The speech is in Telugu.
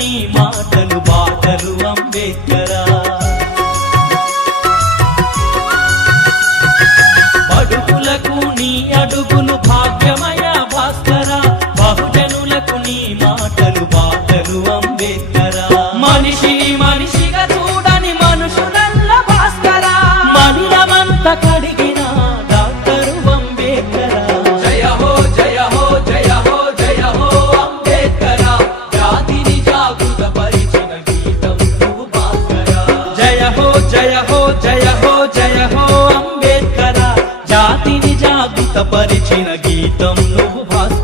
నీ మాటలు బాటలు అంబేద్కరా. బడుగులకు నీ అడుగులు భాగ్యమయ భాస్కరా. బహుజనులకు నీ మాటలు బాటలు అంబేద్కరా. మనిషిని మనిషిగా చూడని మనుషులల్ల భాస్కరా. మనిలమంత కడిగిన డాక్టరు అంబేద్కరా. జయ హో జయ హో జయ హో జయ హో అంబేద్కరా. జాతిని జాగృత పరిచిన గీతం నువ్వు భాస్కరా. జయ హో జయ హో జయ హో జయ హో అంబేద్కరా. జాతిని జాగృత పరిచిన గీతం నువ్వు భాస్కరా.